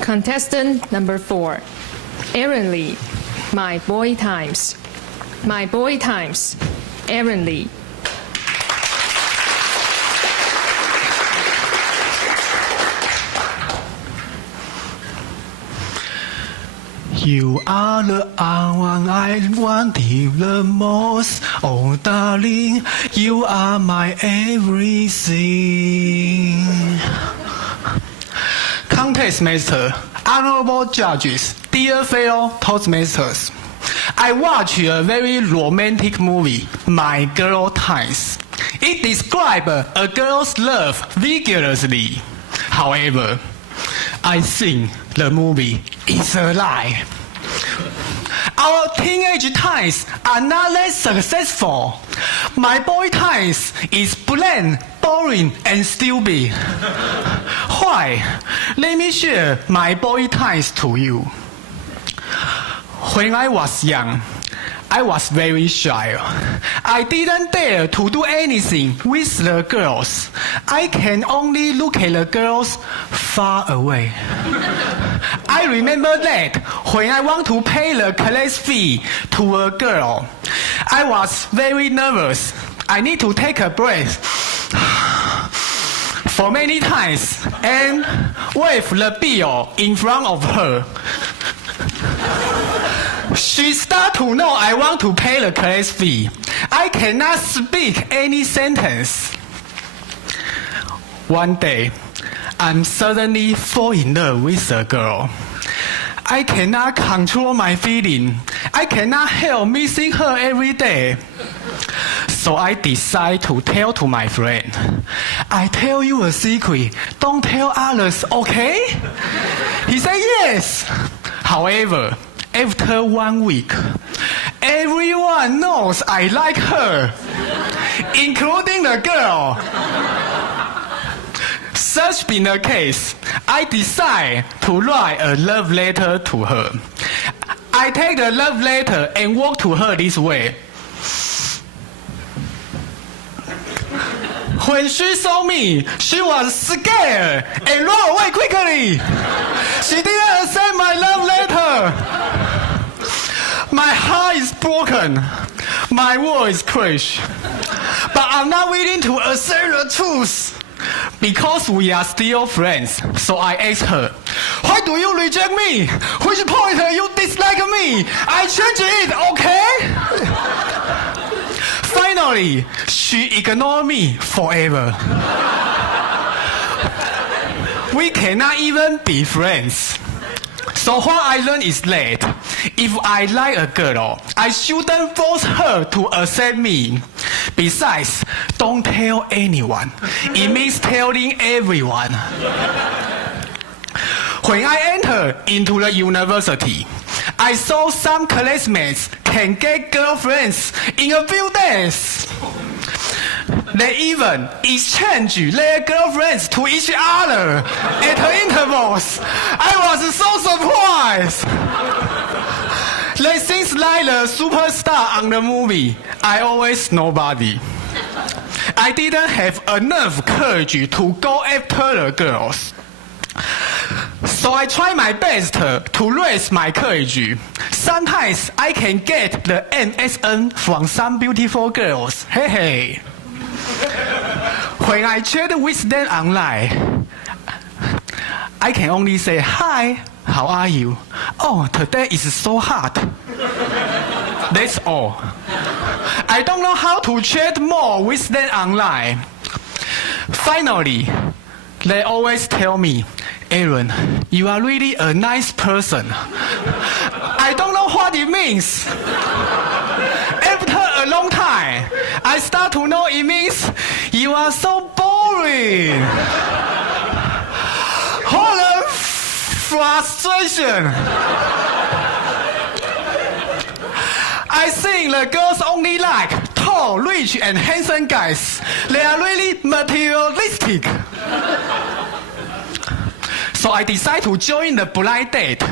Contestant number 4, Aaron Lee, My Boy Times. My Boy Times, Aaron Lee. You are the one I wanted the most. Oh, darling, you are my everything. Contest master, honorable judges, dear fellow Toastmasters, I watched a very romantic movie, My Girl Times. It describes a girl's love vigorously. However, I think the movie is a lie. Our teenage times are not less successful. My boy times is bland, boring, and stupid. Why? Let me share my boy times to you. When I was young, I was very shy. I didn't dare to do anything with the girls. I can only look at the girls far away. I remember that when I want to pay the class fee to a girl, I was very nervous. I need to take a breath for many times and wave the bill in front of her. She started to know I want to pay the class fee. I cannot speak any sentence. One day, I'm suddenly fall in love with a girl. I cannot control my feeling. I cannot help missing her every day. So I decide to tell to my friend. I tell you a secret. Don't tell others, okay? He said yes. However, after 1 week, everyone knows I like her, including the girl. Such being the case, I decide to write a love letter to her. I take the love letter and walk to her this way. When she saw me, she was scared and ran away quickly. She didn't accept my love letter. My heart is broken. My world is crushed. But I'm not willing to accept the truth. Because we are still friends, so I asked her, why do you reject me? Which point you dislike me? I changed it, okay? Finally, she ignored me forever. We cannot even be friends. So what I learned is that if I like a girl, I shouldn't force her to accept me. Besides, don't tell anyone. It means telling everyone. When I entered into the university, I saw some classmates can get girlfriends in a few days. They even exchange their girlfriends to each other at intervals. I was so surprised. They seems like the superstar on the movie. I always nobody. I didn't have enough courage to go after the girls. So I try my best to raise my courage. Sometimes I can get the MSN from some beautiful girls. Hey, hey. When I chat with them online, I can only say, hi, how are you? Oh, today is so hot. That's all. I don't know how to chat more with them online. Finally, they always tell me, Aaron, you are really a nice person. I don't know what it means. After a long time, I start to know it means you are so boring. What a frustration. I think the girls only like tall, rich, and handsome guys. They are really materialistic. So I decide to join the blind date.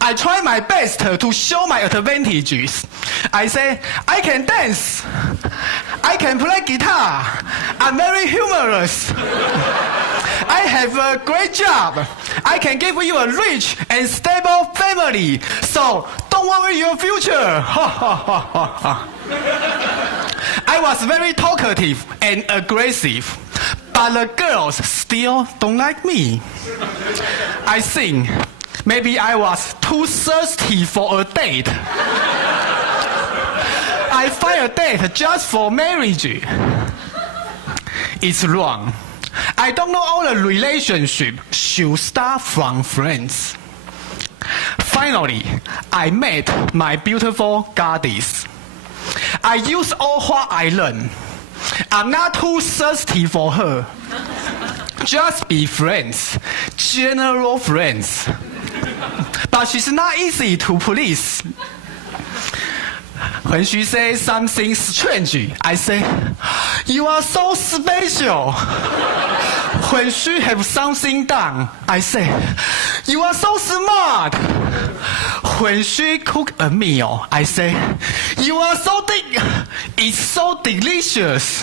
I try my best to show my advantages. I say, I can dance. I can play guitar. I'm very humorous. I have a great job. I can give you a rich and stable family. So don't worry your future. I was very talkative and aggressive, but the girls still don't like me. I think maybe I was too thirsty for a date. I find a date just for marriage. It's wrong. I don't know all the relationship should start from friends. Finally, I met my beautiful goddess. I use all what I learned. I'm not too thirsty for her. Just be friends, general friends. But she's not easy to please. When she says something strange, I say, you are so special. When she have something done, I say, you are so smart. When she cook a meal, I say, you are so it's so delicious.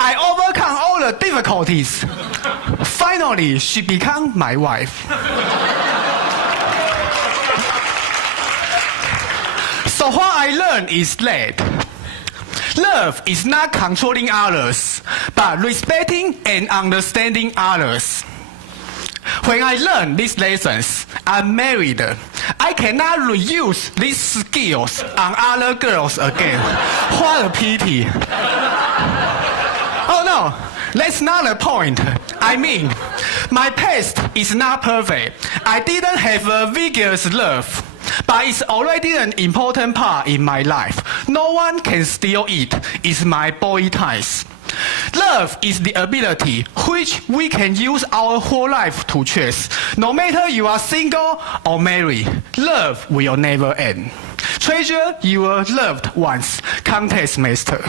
I overcome all the difficulties. Finally, she became my wife. So what I learned is that love is not controlling others, but respecting and understanding others. When I learned these lessons, I'm married. I cannot reuse these skills on other girls again. What a pity. Oh no, that's not the point. I mean, my past is not perfect. I didn't have a vigorous love. But it's already an important part in my life. No one can steal it. It's my boy ties. Love is the ability which we can use our whole life to chase. No matter you are single or married, love will never end. Treasure your loved ones, Contest Master.